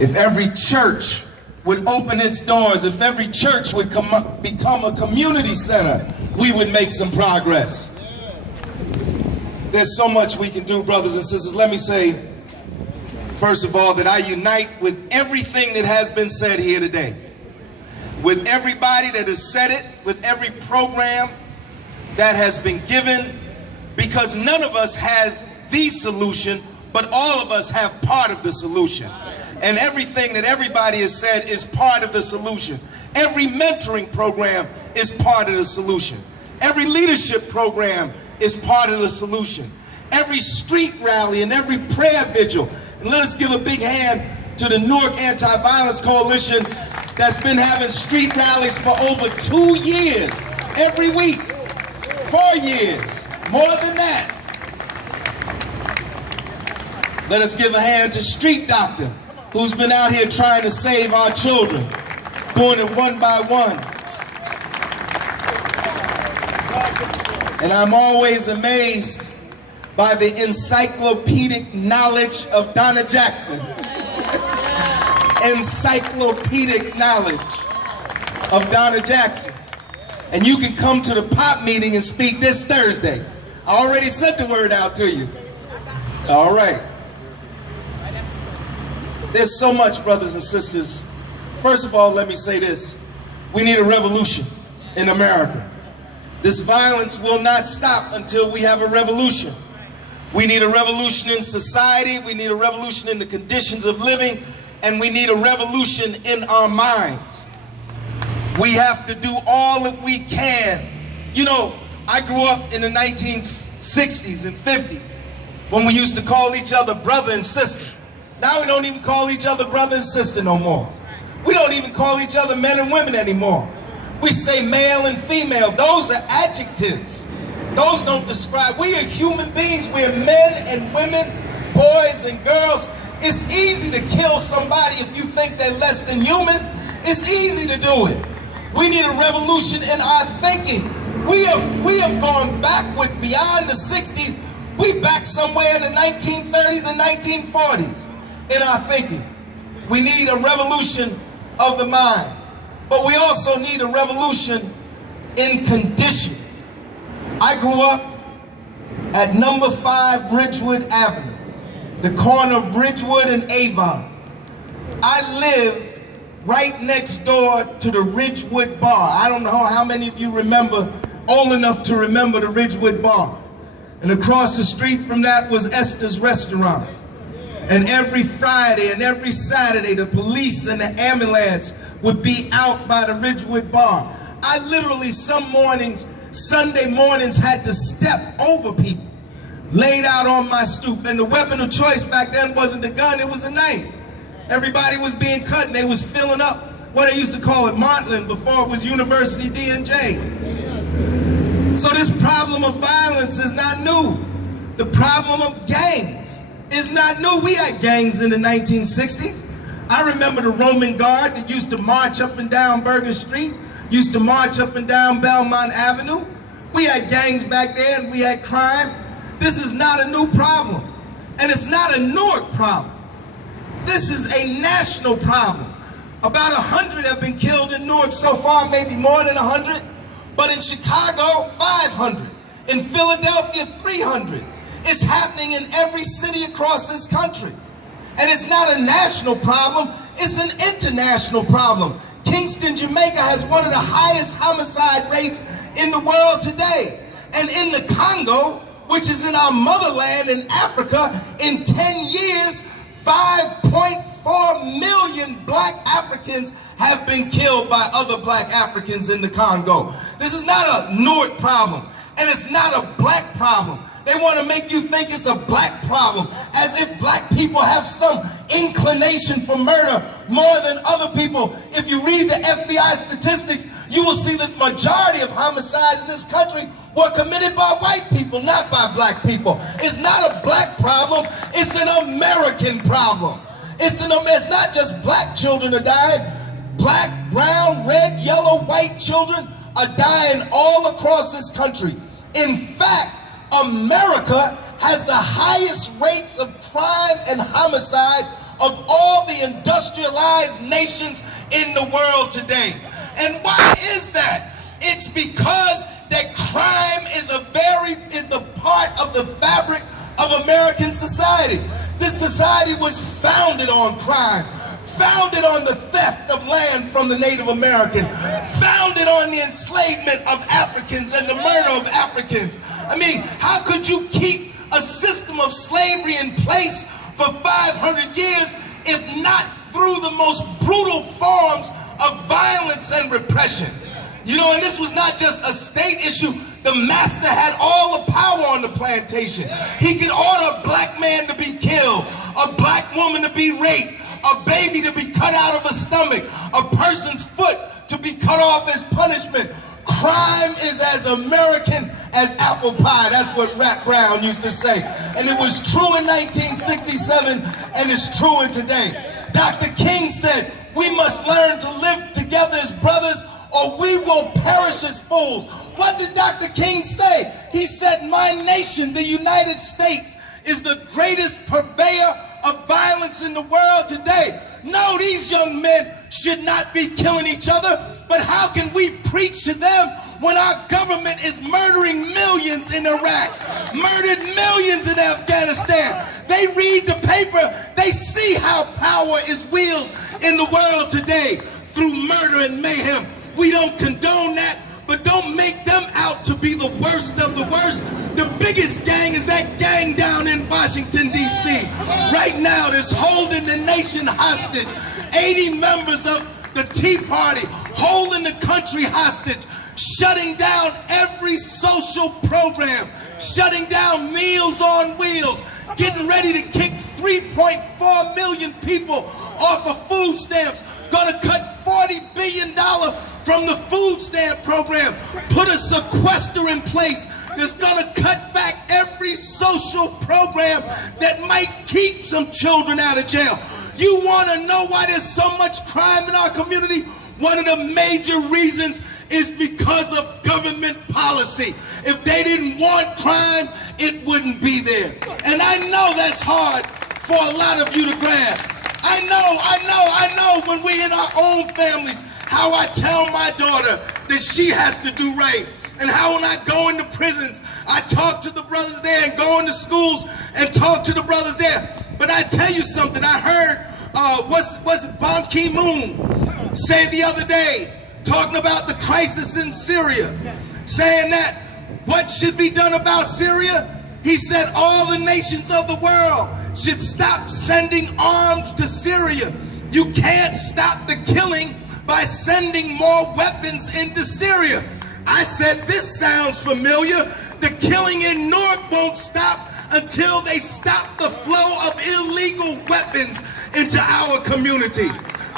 If every church would open its doors, if every church would become a community center, we would make some progress. There's so much we can do, brothers and sisters. Let me say, first of all, that I unite with everything that has been said here today. With everybody that has said it, with every program that has been given, because none of us has the solution, but all of us have part of the solution. And everything that everybody has said is part of the solution. Every mentoring program is part of the solution. Every leadership program is part of the solution. Every street rally and every prayer vigil. And let us give a big hand to the Newark Anti-Violence Coalition that's been having street rallies for over 2 years, every week, 4 years, more than that. Let us give a hand to Street Doctor, who's been out here trying to save our children, doing it one by one. And I'm always amazed by the encyclopedic knowledge of Donna Jackson. Encyclopedic knowledge of Donna Jackson. And you can come to the pop meeting and speak this Thursday. I already sent the word out to you. All right. There's so much, brothers and sisters. First of all, let me say this. We need a revolution in America. This violence will not stop until we have a revolution. We need a revolution in society. We need a revolution in the conditions of living. And we need a revolution in our minds. We have to do all that we can. You know, I grew up in the 1960s and 50s when we used to call each other brother and sister. Now we don't even call each other brother and sister no more. We don't even call each other men and women anymore. We say male and female. Those are adjectives. Those don't describe. We are human beings. We're men and women, boys and girls. It's easy to kill somebody if you think they're less than human. It's easy to do it. We need a revolution in our thinking. We have gone backward beyond the 60s. We back somewhere in the 1930s and 1940s in our thinking. We need a revolution of the mind. But we also need a revolution in condition. I grew up at number 5 Ridgewood Avenue, the corner of Ridgewood and Avon. I lived right next door to the Ridgewood Bar. I don't know how many of you remember, old enough to remember the Ridgewood Bar. And across the street from that was Esther's Restaurant. And every Friday and every Saturday, the police and the ambulance would be out by the Ridgewood Bar. I literally, some mornings, Sunday mornings, had to step over people laid out on my stoop. And the weapon of choice back then wasn't the gun, it was a knife. Everybody was being cut and they was filling up what they used to call it Martland before it was University D&J. So this problem of violence is not new. The problem of gangs is not new. We had gangs in the 1960s. I remember the Roman Guard that used to march up and down Bergen Street, used to march up and down Belmont Avenue. We had gangs back there and we had crime. This is not a new problem. And it's not a Newark problem. This is a national problem. About 100 have been killed in Newark so far, maybe more than 100. But in Chicago, 500. In Philadelphia, 300. It's happening in every city across this country. And it's not a national problem, it's an international problem. Kingston, Jamaica has one of the highest homicide rates in the world today. And in the Congo, which is in our motherland in Africa, in 10 years, 5.4 million black Africans have been killed by other black Africans in the Congo. This is not a Newark problem, and it's not a black problem. They want to make you think it's a black problem, as if black people have some inclination for murder more than other people. If you read the FBI statistics, you will see that the majority of homicides in this country were committed by white people, not by black people. It's not a black problem, it's an American problem. It's not just black children are dying. Black, brown, red, yellow, white children are dying all across this country. In fact, America has the highest rates of crime and homicide of all the industrialized nations in the world today. And why is that? It's because that crime is the part of the fabric of American society. This society was founded on crime, founded on the theft of land from the Native American, founded on the enslavement of Africans and the murder of Africans. I mean, how could you keep a system of slavery in place for 500 years if not through the most brutal forms of violence and repression? You know, and this was not just a state issue. The master had all the power on the plantation. He could order a black man to be killed, a black woman to be raped, a baby to be cut out of a stomach, a person's foot to be cut off as punishment. Crime is as American as apple pie. That's what Rat Brown used to say. And it was true in 1967, and it's true in today. Dr. King said, we must learn to live together as brothers, or we will perish as fools. What did Dr. King say? He said, my nation, the United States, is the greatest purveyor of violence in the world today. No, these young men should not be killing each other, but how can we preach to them when our government is murdering millions in Iraq, murdered millions in Afghanistan? They read the paper, they see how power is wielded in the world today through murder and mayhem. We don't condone that, but don't make them out to be the worst of the worst. The biggest gang is that gang down in Washington, D.C. Right now, that's holding the nation hostage. 80 members of the Tea Party holding the country hostage, shutting down every social program, shutting down Meals on Wheels, getting ready to kick 3.4 million people off of food stamps, gonna cut $40 billion from the food stamp program, put a sequester in place that's gonna cut back every social program that might keep some children out of jail. You wanna know why there's so much crime in our community? One of the major reasons is because of government policy. If they didn't want crime, it wouldn't be there. And I know that's hard for a lot of you to grasp. I know when we're in our own families, how I tell my daughter that she has to do right, and how when I go into prisons, I talk to the brothers there and go into schools and talk to the brothers there. But I tell you something, I heard, what's it, Ban Ki-moon say the other day, talking about the crisis in Syria, saying that what should be done about Syria? He said all the nations of the world should stop sending arms to Syria. You can't stop the killing by sending more weapons into Syria. I said, this sounds familiar. The killing in Newark won't stop until they stop the flow of illegal weapons into our community.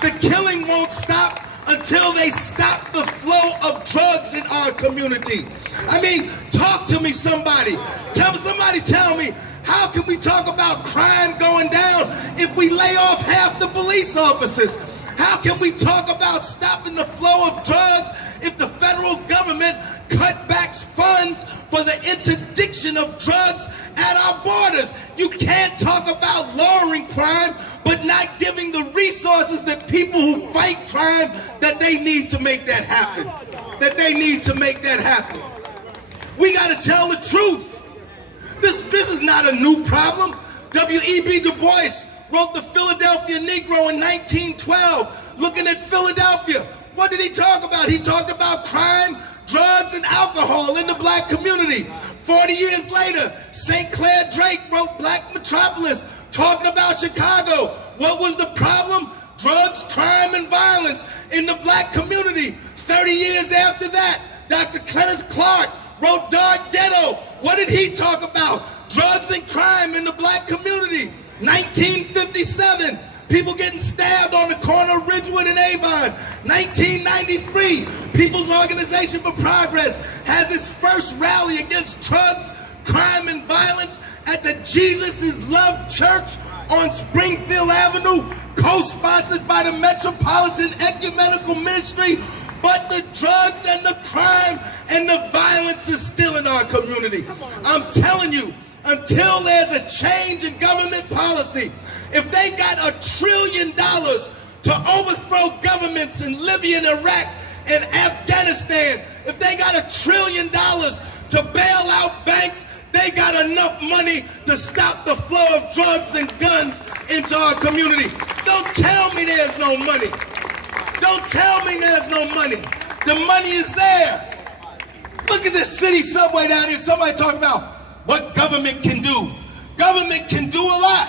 The killing won't stop until they stop the flow of drugs in our community. I mean, talk to me, somebody. Tell me, how can we talk about crime going down if we lay off half the police officers? How can we talk about stopping the flow of drugs if the federal government cut back funds for the interdiction of drugs at our borders? You can't talk about lowering crime, but not giving the resources that people who fight crime that they need to make that happen. We got to tell the truth. This is not a new problem. W.E.B. Du Bois wrote The Philadelphia Negro in 1912, looking at Philadelphia. What did he talk about? He talked about crime, drugs, and alcohol in the black community. 40 years later, St. Clair Drake wrote Black Metropolis, talking about Chicago. What was the problem? Drugs, crime, and violence in the black community. 30 years after that, Dr. Kenneth Clark wrote Dark Ghetto. What did he talk about? Drugs and crime in the black community. 1957, people getting stabbed on the corner of Ridgewood and Avon. 1993, People's Organization for Progress has its first rally against drugs, crime, and violence at the Jesus is Love Church on Springfield Avenue, co-sponsored by the Metropolitan Ecumenical Ministry. But the drugs and the crime and the violence is still in our community. I'm telling you, until there's a change in government policy, If they got $1 trillion to overthrow governments in Libya and Iraq and Afghanistan, if they got $1 trillion to bail out banks, they got enough money to stop the flow of drugs and guns into our community. Don't tell me there's no money. Don't tell me there's no money. The money is there. Look at this city subway down here. Somebody talking about what government can do. Government can do a lot.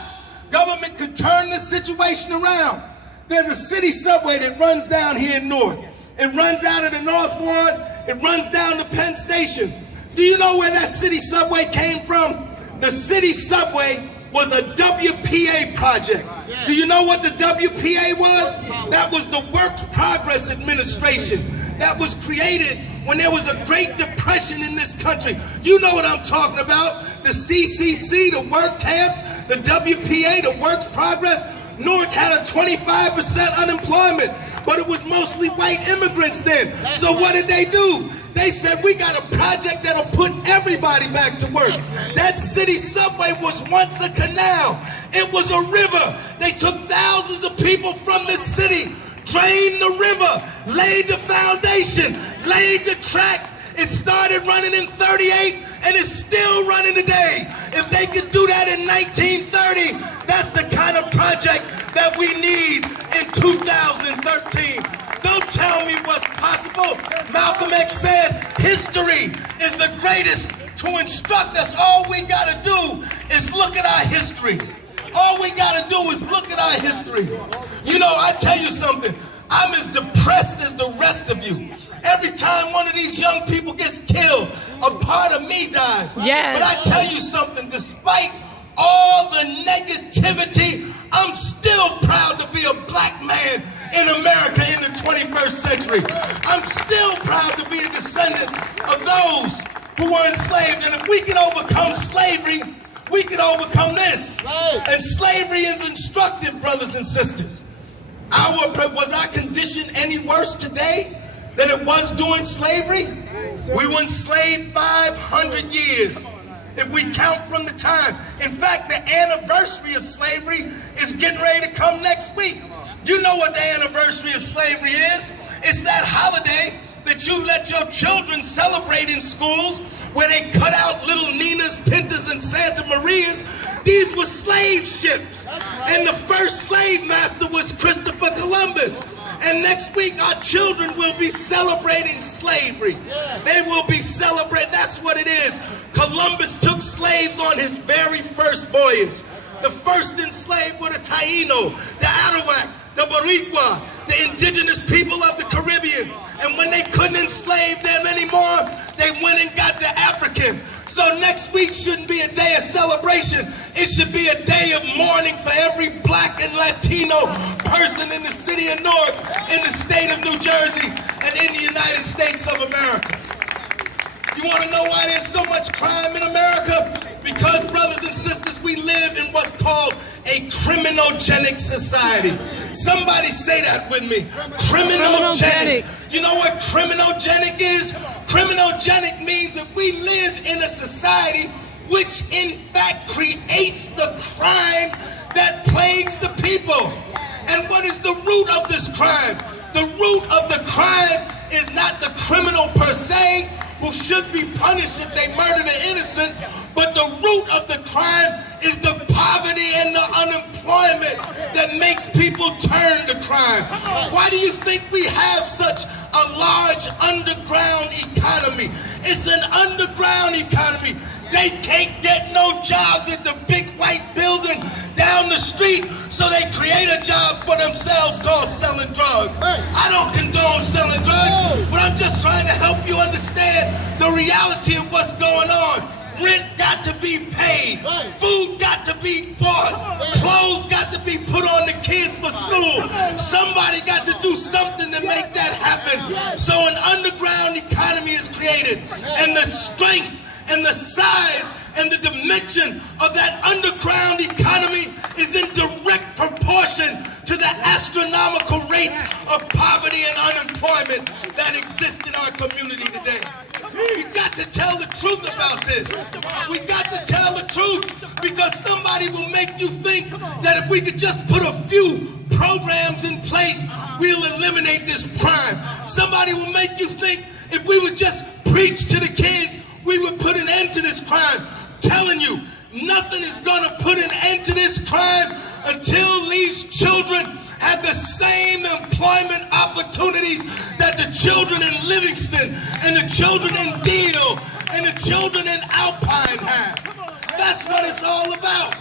Government could turn this situation around. There's a city subway that runs down here in Newark. It runs out of the North Ward. It runs down to Penn Station. Do you know where that city subway came from? The city subway was a WPA project. Do you know what the WPA was? That was the Works Progress Administration. That was created when there was a Great Depression in this country. You know what I'm talking about. The CCC, the work camps, the WPA, the Works Progress. Newark had a 25% unemployment, but it was mostly white immigrants then. So what did they do? They said, we got a project that'll put everybody back to work. That city subway was once a canal. It was a river. They took thousands of people from the city, drained the river, laid the foundation, laid the tracks. It started running in 38 and it's still running today. If they could do that in 1930, that's the kind of project that we need in 2013. Don't tell me what's possible. Malcolm X said, history is the greatest to instruct us. All we gotta do is look at our history. All we gotta do is look at our history. You know, I tell you something, I'm as depressed as the rest of you. Every time one of these young people gets killed, a part of me dies. Yes. But I tell you something, despite all the negativity, I'm still proud to be a black man in America in the 21st century. I'm still proud to be a descendant of those who were enslaved. And if we can overcome slavery, we can overcome this. And slavery is instructive, brothers and sisters. Was our condition any worse today than it was during slavery? We were enslaved 500 years. If we count from the time. In fact, the anniversary of slavery is getting ready to come next week. You know what the anniversary of slavery is? It's that holiday that you let your children celebrate in schools where they cut out little Ninas, Pintas, and Santa Marias. These were slave ships. And the first slave master was Christopher Columbus. And next week our children will be celebrating slavery. They will be celebrating, that's what it is. Columbus took slaves on his very first voyage. The first enslaved were the Taino, the Arawak, the Boricua, the indigenous people of the Caribbean. And when they couldn't enslave them anymore, they went and got the African. So next week shouldn't be a day of celebration. It should be a day of mourning for every black and Latino person in the city of Newark, in the state of New Jersey, and in the United States of America. You want to know why there's so much crime in America? Because, brothers and sisters, we live in what's called a criminogenic society. Somebody say that with me. Criminogenic. You know what criminogenic is? Criminogenic means that we live in a society which in fact creates the crime that plagues the people. And what is the root of this crime? The root of the crime is not the criminal per se, who should be punished if they murder the innocent, but the root of the crime is the poverty and the unemployment that makes people turn to crime. Why do you think we have such a large underground economy? It's an underground economy. They can't get no jobs at the big white building down the street, so they create a job for themselves called selling drugs. I don't condone selling drugs, but I'm just trying to help you understand the reality of what's going on. Rent got to be paid, food got to be bought, clothes got to be put on the kids for school. Somebody got to do something to make that happen. So an underground economy is created, and the strength and the size and the dimension of that underground economy is in direct proportion to the astronomical rates of poverty and unemployment that exist in our community today. We got to tell the truth about this. We got to tell the truth because somebody will make you think that if we could just put a few programs in place, we'll eliminate this crime. Somebody will make you think if we would just preach to the kids, we would put an end to this crime. Telling you, nothing is going to put an end to this crime until these children have the same employment opportunities that the children in Livingston and the children in Deal and the children in Alpine have. That's what it's all about.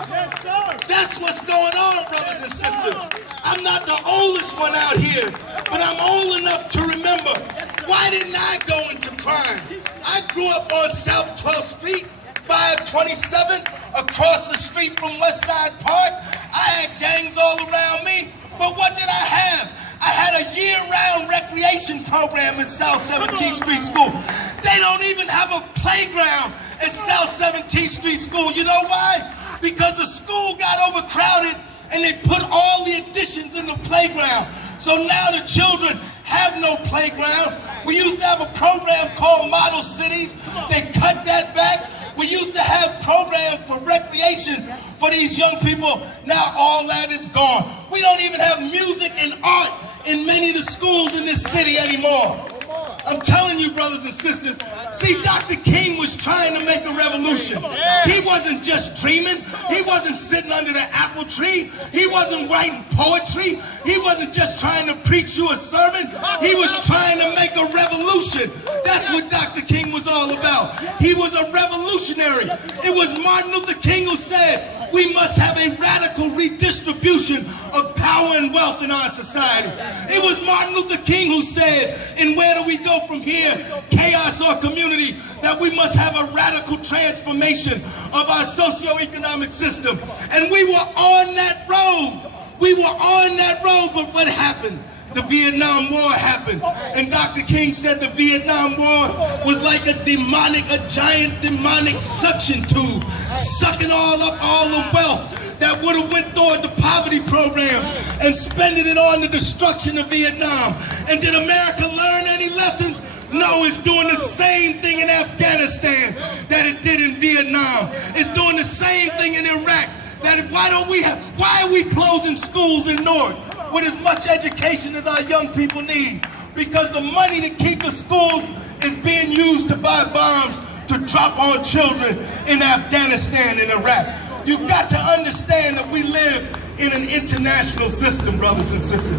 That's what's going on, brothers and sisters. I'm not the oldest one out here, but I'm old enough to remember. Why didn't I go into crime? I grew up on South 12th Street, 527, across the street from West Side Park. I had gangs all around me, but what did I have? I had a year-round recreation program at South 17th Street School. They don't even have a playground at South 17th Street School. You know why? Because the school got overcrowded and they put all the additions in the playground. So now the children have no playground. We used to have a program called Model Cities. They cut that back. We used to have programs for recreation for these young people. Now all that is gone. We don't even have music and art in many of the schools in this city anymore. I'm telling you, brothers and sisters, see, Dr. King was trying to make a revolution. He wasn't just dreaming. He wasn't sitting under the apple tree. He wasn't writing poetry. He wasn't just trying to preach you a sermon. He was trying to make a revolution. That's what Dr. King was all about. He was a revolutionary. It was Martin Luther King who said, we must have a radical redistribution of power and wealth in our society. It was Martin Luther King who said, and where do we go from here, chaos or community, that we must have a radical transformation of our socioeconomic system. And we were on that road. We were on that road, but what happened? The Vietnam War happened. And Dr. King said the Vietnam War was like a giant demonic suction tube, sucking all up all the wealth that would have went toward the poverty programs and spending it on the destruction of Vietnam. And did America learn any lessons? No, it's doing the same thing in Afghanistan that it did in Vietnam. It's doing the same thing in Iraq. Why are we closing schools in Newark with as much education as our young people need? Because the money to keep the schools is being used to buy bombs to drop on children in Afghanistan and Iraq. You've got to understand that we live in an international system, brothers and sisters.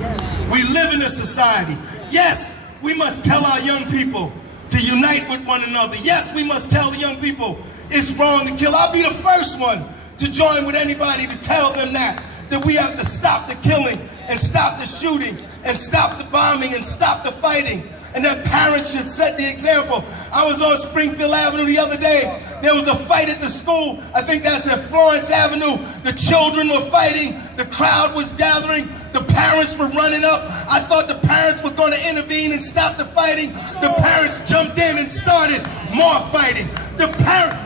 We live in a society. Yes, we must tell our young people to unite with one another. Yes, we must tell the young people it's wrong to kill. I'll be the first one to join with anybody to tell them that we have to stop the killing and stop the shooting and stop the bombing and stop the fighting, and that parents should set the example. I was on Springfield Avenue the other day. There was a fight at the school. I think that's at Florence Avenue. The children were fighting. The crowd was gathering. The parents were running up. I thought the parents were going to intervene and stop the fighting. The parents jumped in and started more fighting.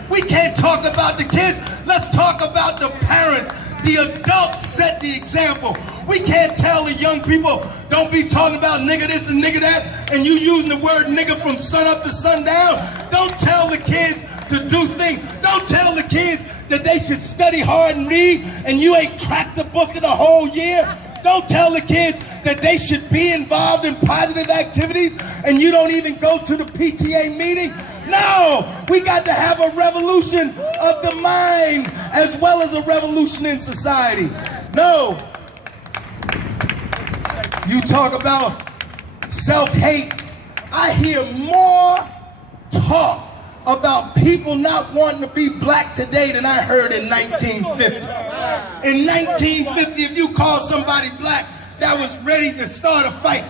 We can't talk about the kids. Let's talk about the parents. The adults set the example. We can't tell the young people, don't be talking about nigga this and nigga that, and you using the word nigga from sun up to sundown. Don't tell the kids to do things. Don't tell the kids that they should study hard and read, and you ain't cracked a book in a whole year. Don't tell the kids that they should be involved in positive activities, and you don't even go to the PTA meeting. No, we got to have a revolution of the mind as well as a revolution in society. No. You talk about self-hate. I hear more talk about people not wanting to be black today than I heard in 1950. In 1950, if you call somebody black, that was ready to start a fight.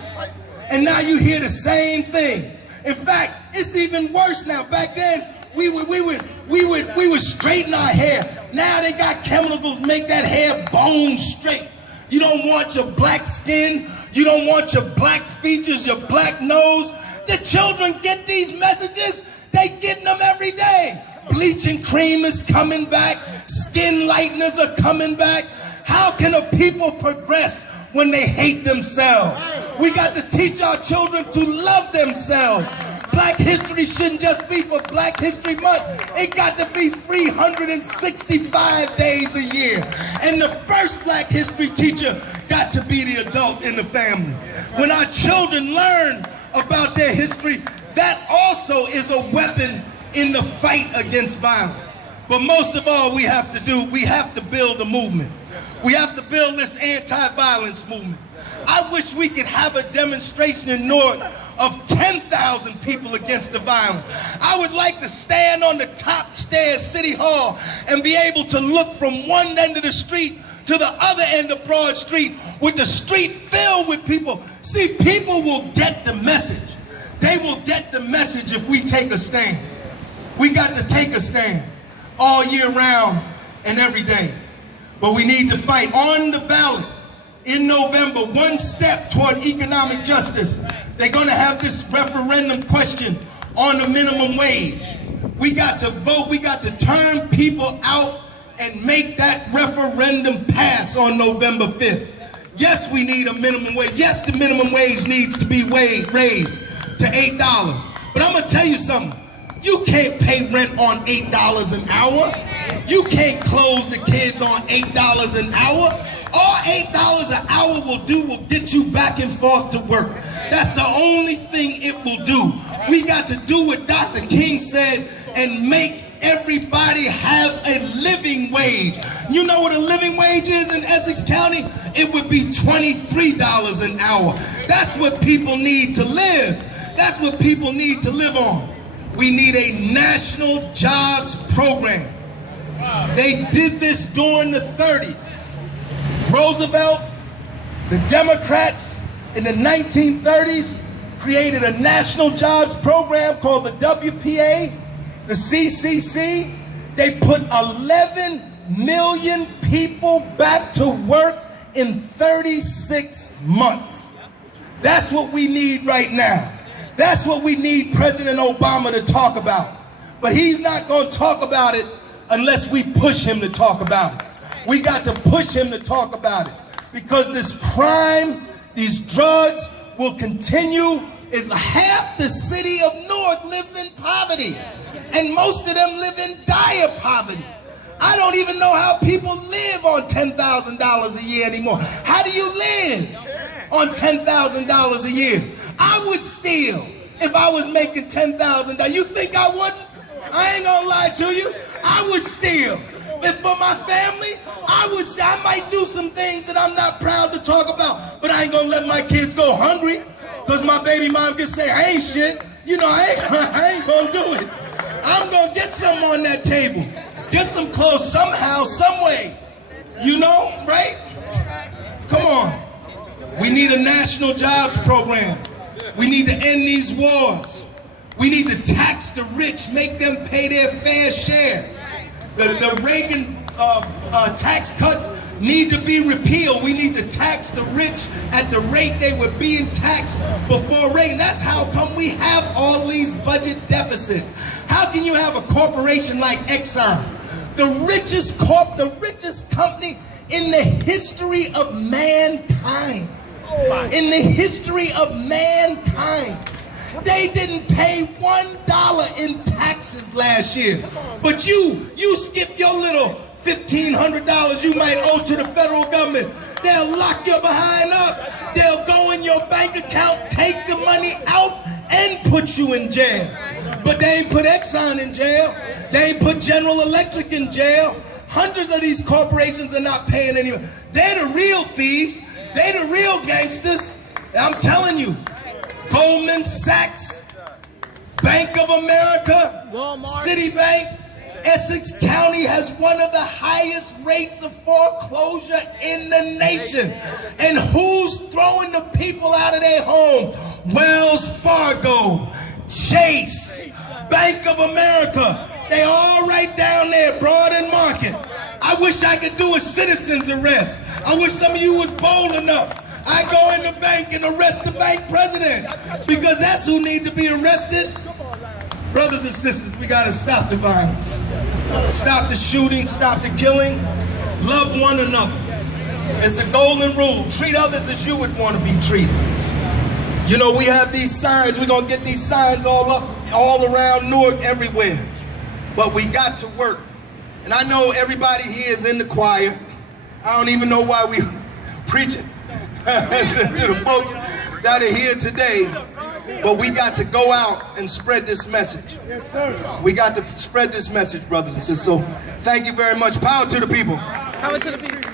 And now you hear the same thing. In fact, it's even worse now. Back then, we would straighten our hair. Now they got chemicals make that hair bone straight. You don't want your black skin. You don't want your black features, your black nose. The children get these messages. They getting them every day. Bleaching cream is coming back. Skin lighteners are coming back. How can a people progress when they hate themselves? We got to teach our children to love themselves. Black Black history shouldn't just be for Black History Month. It got to be 365 days a year. And the first Black history teacher got to be the adult in the family. When our children learn about their history, that also is a weapon in the fight against violence. But most of all, we have to build a movement. We have to build this anti-violence movement. I wish we could have a demonstration in Newark of 10,000 people against the violence. I would like to stand on the top stairs, City Hall, and be able to look from one end of the street to the other end of Broad Street with the street filled with people. See, people will get the message. They will get the message if we take a stand. We got to take a stand all year round and every day. But we need to fight. On the ballot in November, one step toward economic justice. They're going to have this referendum question on the minimum wage. We got to vote. We got to turn people out and make that referendum pass on November 5th. Yes, we need a minimum wage. Yes, the minimum wage needs to be raised to $8. But I'm going to tell you something. You can't pay rent on $8 an hour. You can't close the kids on $8 an hour. All $8 an hour will do will get you back and forth to work. That's the only thing it will do. We got to do what Dr. King said and make everybody have a living wage. You know what a living wage is in Essex County? It would be $23 an hour. That's what people need to live. That's what people need to live on. We need a national jobs program. They did this during the 30s. Roosevelt, the Democrats in the 1930s created a national jobs program called the WPA, the CCC. They put 11 million people back to work in 36 months. That's what we need right now. That's what we need President Obama to talk about. But he's not going to talk about it unless we push him to talk about it. We got to push him to talk about it. Because this crime, these drugs will continue. Half the city of Newark lives in poverty. And most of them live in dire poverty. I don't even know how people live on $10,000 a year anymore. How do you live on $10,000 a year? I would steal if I was making $10,000. You think I wouldn't? I ain't gonna lie to you. I would steal. But for my family, I might do some things that I'm not proud to talk about. But I ain't gonna let my kids go hungry because my baby mom can say, I ain't shit. You know, I ain't gonna do it. I'm gonna get some on that table. Get some clothes somehow, some way. You know, right? Come on. We need a national jobs program. We need to end these wars. We need to tax the rich, make them pay their fair share. The Reagan tax cuts need to be repealed. We need to tax the rich at the rate they were being taxed before Reagan. That's how come we have all these budget deficits. How can you have a corporation like Exxon, the richest company in the history of mankind? In the history of mankind. They didn't pay $1 in taxes last year. But you skip your little $1,500 you might owe to the federal government. They'll lock your behind up. They'll go in your bank account, take the money out, and put you in jail. But they ain't put Exxon in jail. They ain't put General Electric in jail. Hundreds of these corporations are not paying anyone. They're the real thieves. They're the real gangsters. I'm telling you. Goldman Sachs, Bank of America, Citibank, Essex County has one of the highest rates of foreclosure in the nation. And who's throwing the people out of their home? Wells Fargo, Chase, Bank of America. They all right down there, Broad and Market. I wish I could do a citizen's arrest. I wish some of you was bold enough. I go in the bank and arrest the bank president because that's who need to be arrested. Brothers and sisters, we gotta stop the violence. Stop the shooting, stop the killing. Love one another. It's the golden rule. Treat others as you would want to be treated. You know, we have these signs. We're gonna get these signs all up all around Newark, everywhere. But we got to work. And I know everybody here is in the choir. I don't even know why we preaching to the folks that are here today. But we got to go out and spread this message. We got to spread this message, brothers and sisters. So thank you very much. Power to the people. Power to the people.